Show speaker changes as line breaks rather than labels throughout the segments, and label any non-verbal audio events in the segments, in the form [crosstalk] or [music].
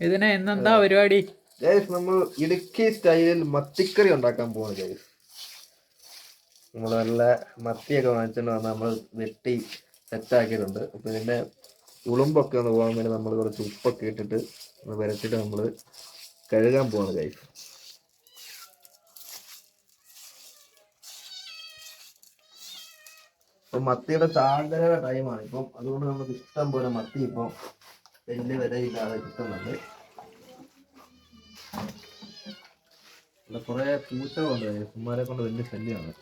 ഇതിനെ എന്നെന്താ പരിപാടി?
ഗൈസ് നമ്മൾ ഇടുക്കി സ്റ്റൈലിൽ മത്തിക്കറി ഉണ്ടാക്കാൻ പോകുന്നു ഗൈസ് നമ്മൾ നല്ല മത്തിയൊക്കെ വാങ്ങിച്ചിട്ട് വന്ന് നമ്മൾ വെട്ടി സെറ്റ് ആക്കിയിട്ടുണ്ട്. അപ്പൊ ഇതിന്റെ ഉളുമ്പൊക്കെ ഒന്ന് പോകാൻ വേണ്ടി നമ്മൾ കുറച്ച് ഉപ്പൊക്കെ ഇട്ടിട്ട് ഒന്ന് വരച്ചിട്ട് നമ്മൾ കഴുകാൻ പോവാണ് ഗൈസ് അപ്പൊ മത്തിയുടെ ചാകരയുടെ ടൈമാണ് ഇപ്പം അതുകൊണ്ട് നമുക്ക് ഇഷ്ടം പോലെ മത്തി ഇപ്പം വലിയ വിലയില്ലാതെ കിട്ടുന്നുണ്ട്. ഇവിടെ കുറേ പൂച്ച കൊണ്ട് കുമാരെ കൊണ്ട് വലിയ ശല്യമാണ്.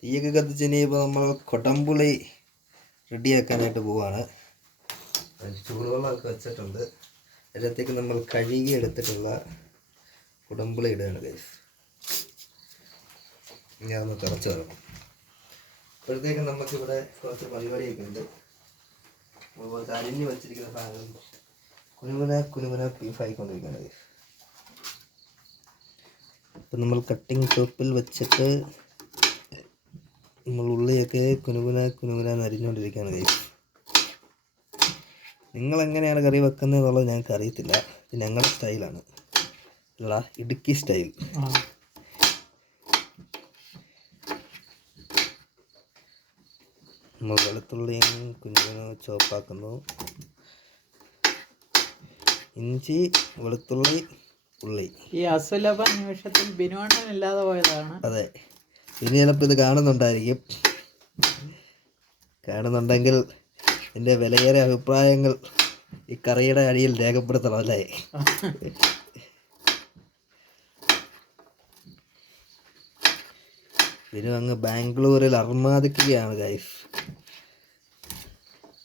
തീയൊക്കെ കത്തിച്ച് ഇപ്പോൾ നമ്മൾ കൊടമ്പുളി റെഡിയാക്കാനായിട്ട് പോവാണ്. ചൂടുവെള്ളമൊക്കെ വെച്ചിട്ടുണ്ട്. അതിനകത്തേക്ക് നമ്മൾ കഴുകി എടുത്തിട്ടുള്ള കുടമ്പുളി ഇടുകയാണ് ഗൈസ് ഞാൻ ഒന്ന് തിളച്ച് വരണം അപ്പോഴത്തേക്ക് നമുക്കിവിടെ കുറച്ച് പരിപാടിയൊക്കെ ഉണ്ട്. അതുപോലെ അരിഞ്ഞ് വെച്ചിരിക്കുന്ന സാധനം കുനുകുന കുനുകുന ബീഫായിക്കൊണ്ടിരിക്കുകയാണ് ഗൈസ് അപ്പം നമ്മൾ കട്ടിങ് ടോപ്പിൽ വെച്ചിട്ട് നമ്മൾ ഉള്ളിയൊക്കെ കുനുകുന കുനുകുന അരിഞ്ഞുകൊണ്ടിരിക്കുകയാണ് ഗൈസ് നിങ്ങളെങ്ങനെയാണ് കറി വെക്കുന്നത് എന്നുള്ളത് ഞങ്ങൾക്ക് അറിയത്തില്ല. ഞങ്ങളുടെ സ്റ്റൈലാണ് അല്ല ഇടുക്കി സ്റ്റൈൽ നമ്മൾ വെളുത്തുള്ളിയും കുഞ്ഞിനും ചോപ്പാക്കുന്നു ഇഞ്ചി വെളുത്തുള്ളി ഉള്ളി.
ഈ അസുലഭ നിമിഷത്തിൽ ബിനുവണ്ണൻ ഇല്ലാതെ പോയതാണ്.
അതെ. ഇനി ചിലപ്പോൾ ഇത് കാണുന്നുണ്ടായിരിക്കും. കാണുന്നുണ്ടെങ്കിൽ എന്റെ വിലയേറിയ അഭിപ്രായങ്ങൾ ഈ കറിയുടെ അടിയിൽ രേഖപ്പെടുത്തണം അല്ലേ? ഇതിന് അങ്ങ് ബാംഗ്ലൂരിൽ അർമാദിക്കുകയാണ് ഗൈഫ്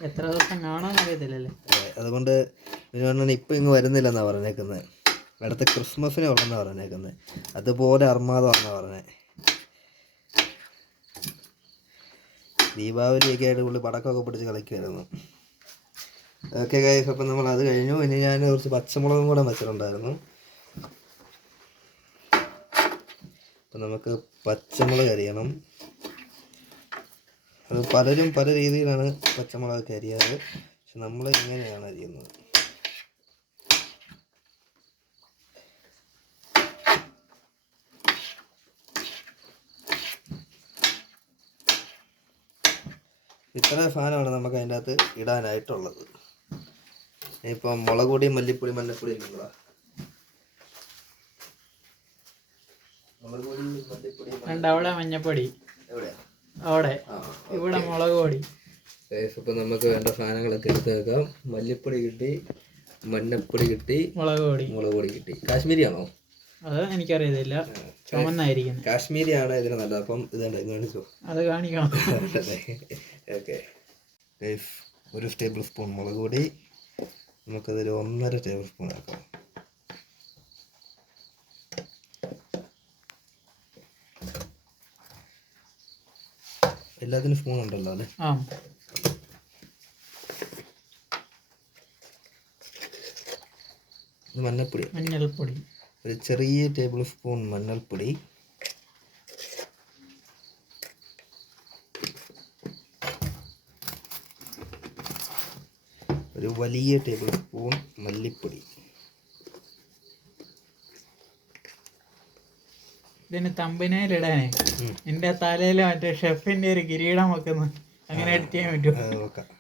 എത്ര ദിവസം കാണാൻ അറിയത്തില്ലല്ലേ?
അതുകൊണ്ട് ഇപ്പൊ ഇപ്പം ഇങ്ങ് വരുന്നില്ലെന്നാണ് പറഞ്ഞേക്കുന്നത് അടുത്ത ക്രിസ്മസിന് ഉള്ളെന്നാണ് പറഞ്ഞേക്കുന്നത് അതുപോലെ അർമാദമാണെന്നാണ് പറഞ്ഞത് ദീപാവലിയൊക്കെ ആയിട്ട് പുള്ളി പടക്കമൊക്കെ പിടിച്ച് കളിക്കുമായിരുന്നു ഓക്കെ ഗൈസ് അപ്പം നമ്മൾ അത് കഴിഞ്ഞു. ഇനി ഞാൻ കുറച്ച് പച്ചമുളകും കൂടെ വെച്ചിട്ടുണ്ടായിരുന്നു. അപ്പം നമുക്ക് പച്ചമുളക് അരിയണം. അത് പലരും പല രീതിയിലാണ് പച്ചമുളകൊക്കെ അരിയാറ്. പക്ഷെ നമ്മൾ ഇങ്ങനെയാണ് അരിയുന്നത്. ഇത്ര സാധനമാണ് നമുക്ക് അതിന്റെ അകത്ത് ഇടാനായിട്ടുള്ളത്. ഇപ്പം മുളക് പൊടി മല്ലിപ്പൊടി മല്ലപ്പൊടി
അവിടെ മഞ്ഞപ്പൊടി. അവിടെ. ഇവിടെ മുളക് പൊടി.
ഇപ്പം നമുക്ക് വേണ്ട സാധനങ്ങളൊക്കെ എടുത്ത് വെക്കാം മല്ലിപ്പൊടി കിട്ടി മഞ്ഞപ്പൊടി കിട്ടി
മുളക് പൊടി.
മുളക് പൊടി കിട്ടി. കാശ്മീരി ആണോ?
അത് എനിക്കറിയത്തില്ല. ചുമന്നായിരിക്കുന്നു.
കാശ്മീരി ആണ് ഇതിന് നല്ലത്. അപ്പം ഇതുണ്ട് കാണിച്ചോ.
അത് കാണിക്കണം. [laughs]
ഓക്കെ. ഒരു ടേബിൾ സ്പൂൺ മുളക് പൊടി. നമുക്കതൊരു ഒന്നര ടേബിൾ സ്പൂൺ ആക്കാം. എല്ലാത്തിനും സ്പൂൺ ഉണ്ടല്ലോ അല്ലേ?
ആ.
മഞ്ഞൾപ്പൊടി
മഞ്ഞൾപ്പൊടി.
ഒരു ചെറിയ ടേബിൾ സ്പൂൺ മഞ്ഞൾപ്പൊടി. ഒരു വലിയ ടേബിൾ സ്പൂൺ മല്ലിപ്പൊടി.
ഇതിന് തമ്പിനയിലിടാനേ. എന്റെ തലയിൽ മറ്റേ ഷെഫിന്റെ ഒരു കിരീടം വെക്കുന്നു അങ്ങനെ എഡിറ്റ് ചെയ്യാൻ പറ്റുമോ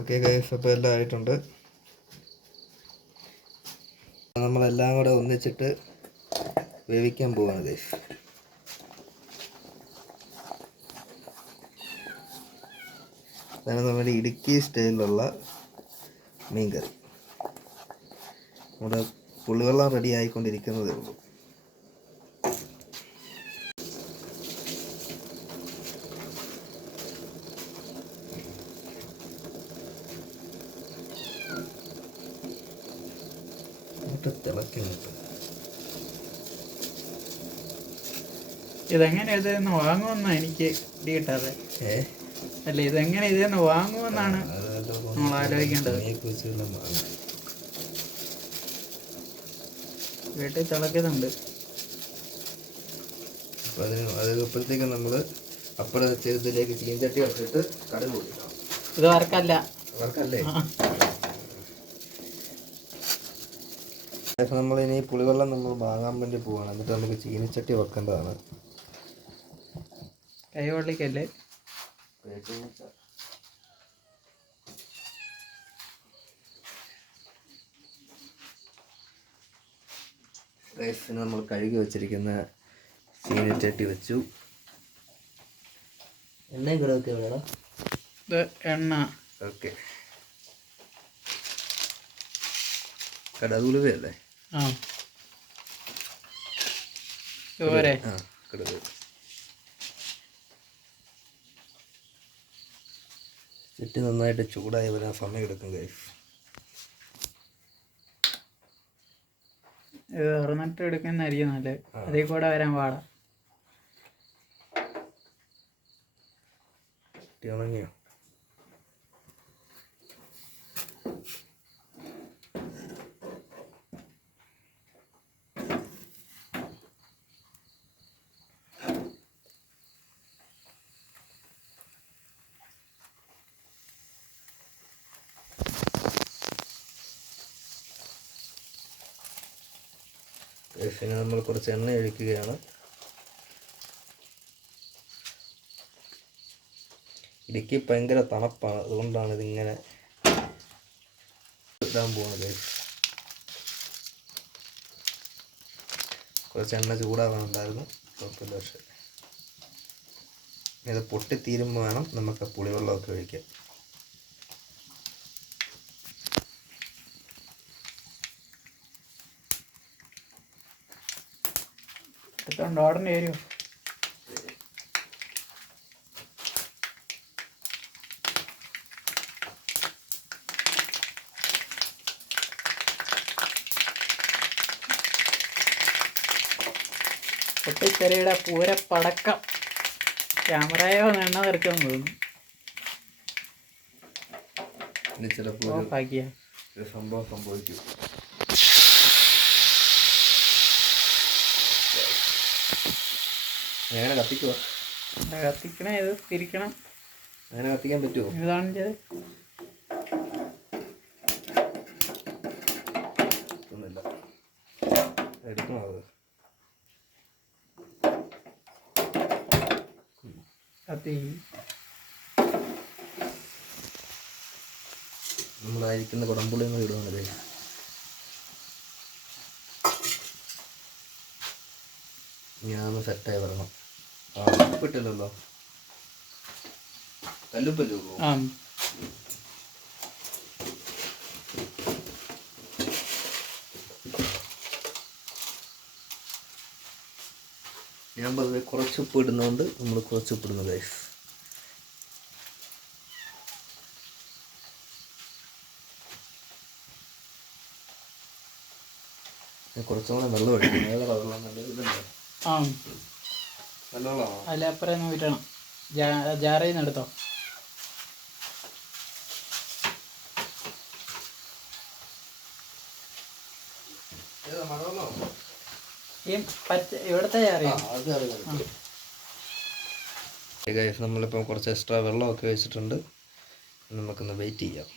ഓക്കെ ഗൈസ് അപ്പോൾ എല്ലാം ആയിട്ടുണ്ട്. നമ്മളെല്ലാം കൂടെ ഒന്നിച്ചിട്ട് വേവിക്കാൻ പോവാണ് ഗൈസ് അതാണ് നമ്മുടെ ഇടുക്കി സ്റ്റൈലിലുള്ള മീൻകറി. നമ്മുടെ പുളിവെള്ളം റെഡി ആയിക്കൊണ്ടിരിക്കുന്നതേ ഉള്ളൂ. തിളക്കി
ഇതെങ്ങനെ ഇതെന്ന് വാങ്ങുമെന്നാ എനിക്ക് കിട്ടാതെ. അല്ല ഇതെങ്ങനെ ഇതെന്ന് വാങ്ങുമെന്നാണ് നമ്മൾ ആലോചിക്കേണ്ടത്. വീട്ടിൽ തിളക്കുന്നുണ്ട്
അപ്പോൾ അതിന് അത് അപ്പോഴത്തേക്ക് നമ്മൾ അപ്പുറത്തെ ചെറുതിലേക്ക് ചീഞ്ചട്ടി വെച്ചിട്ട് കടുക് പൊട്ടിക്കണം.
ഇത് വർക്കല്ല
അവർക്കല്ലേ
ആ.
ശേഷം നമ്മൾ ഇനി പുളിവെള്ളം നമ്മൾ വാങ്ങാൻ വേണ്ടി പോവാണ്. എന്നിട്ട് നമുക്ക് ചീനിച്ചട്ടി വെക്കേണ്ടതാണ്.
കൈ പൊള്ളിക്കല്ലേ
റൈസിന് നമ്മൾ കഴുകി വെച്ചിരിക്കുന്ന ചീനിച്ചട്ടി വെച്ചു. എണ്ണയും കൂടെ ഒക്കെ വേണം?
ഇത് എണ്ണ.
ഓക്കെ. കടകുലുവയല്ലേ
ആ.
ചുറ്റി നന്നായിട്ട് ചൂടായി വരാൻ സമയം എടുക്കും ഗൈസ്
ഇത് തുറന്നിട്ട് എടുക്കുന്നതായിരിക്കും നല്ലത്. അതേ കൂടെ വരാൻ പാടാ.
ഉണങ്ങിയോ ഇനി നമ്മൾ കുറച്ച് എണ്ണ ഒഴിക്കുകയാണ്. ഇടുക്കി ഭയങ്കര തണുപ്പാണ്. അതുകൊണ്ടാണ് ഇതിങ്ങനെ ഇടാൻ പോകുന്നത് കുറച്ച് എണ്ണ ചൂടാവാനുണ്ടായിരുന്നു. കുഴപ്പമില്ല പക്ഷേ. ഇത് പൊട്ടിത്തീരുമ്പോൾ വേണം നമുക്ക് പുളിവെള്ളമൊക്കെ ഒഴിക്കാൻ.
എടുത്തോണ്ട് ഓടേണ്ടി വരുമോ പൊട്ടിച്ചെറിയുടെ പൂരപ്പടക്കം. ക്യാമറയോ എണ്ണ തീർക്കാൻ തോന്നുന്നു
സംഭവം സംഭവിക്കും. അങ്ങനെ കത്തിക്കുക
കത്തിക്കണം ഇത് തിരിക്കണം.
അങ്ങനെ കത്തിക്കാൻ പറ്റുമോ
ഇതാണ് ചെയ്ത്
ഒന്നുമില്ല. എടുക്കണോ അത്.
കത്തി.
നമ്മളായിരിക്കുന്ന കുടംപുള്ളി എന്ന് ഇടുവാണല്ലേ ഞാനൊന്ന് സെറ്റായി വരണം. ആ ഉപ്പിട്ടില്ലല്ലോ. കല്ലുപ്പല്ലേ ഞാൻ പറഞ്ഞത് കുറച്ച് ഉപ്പ് ഇടുന്നതുകൊണ്ട് നമ്മൾ കുറച്ച് ഉപ്പ് ഇടുന്നു ഗൈസ് കുറച്ചുകൂടെ വെള്ളം ഒഴിക്കണം ഏതാ വെള്ളം? നല്ലത് ഇതല്ലേ
ആ. അതിലപ്പുറം ഒന്ന് വിറ്റണം ജാറിൽ നിന്ന് എടുത്തോ. ഈ ഇവിടുത്തെ
ഗൈസ് നമ്മളിപ്പം കുറച്ച് എക്സ്ട്രാ വെള്ളമൊക്കെ വെച്ചിട്ടുണ്ട്. നമുക്കൊന്ന് വെയിറ്റ് ചെയ്യാം.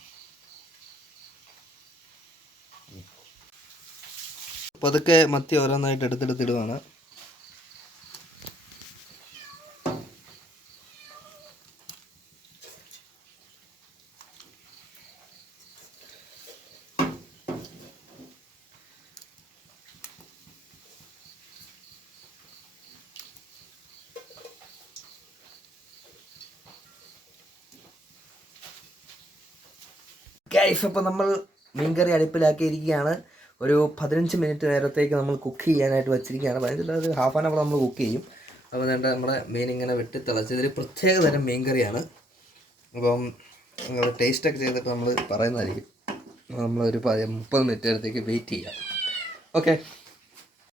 പതുക്കെ മത്തി ഓരോന്നായിട്ട് എടുത്തെടുത്തിടുവാണ്. ഗൈസ് അപ്പോൾ നമ്മൾ മീൻകറി അടുപ്പിലാക്കിയിരിക്കുകയാണ്. ഒരു പതിനഞ്ച് മിനിറ്റ് നേരത്തേക്ക് നമ്മൾ കുക്ക് ചെയ്യാനായിട്ട് വെച്ചിരിക്കുകയാണ്. ഒരു ഹാഫ് ആൻ അവർ നമ്മൾ കുക്ക് ചെയ്യും. അപ്പോൾ വേണ്ട നമ്മുടെ മീൻ ഇങ്ങനെ വെട്ടി തിളച്ച് ഇതൊരു പ്രത്യേക തരം മീൻ കറിയാണ് അപ്പം നിങ്ങൾ ടേസ്റ്റൊക്കെ ചെയ്തിട്ട് നമ്മൾ പറയുന്നതായിരിക്കും. നമ്മളൊരു പതി- മുപ്പത് മിനിറ്റ് നേരത്തേക്ക് വെയിറ്റ് ചെയ്യാം. ഓക്കെ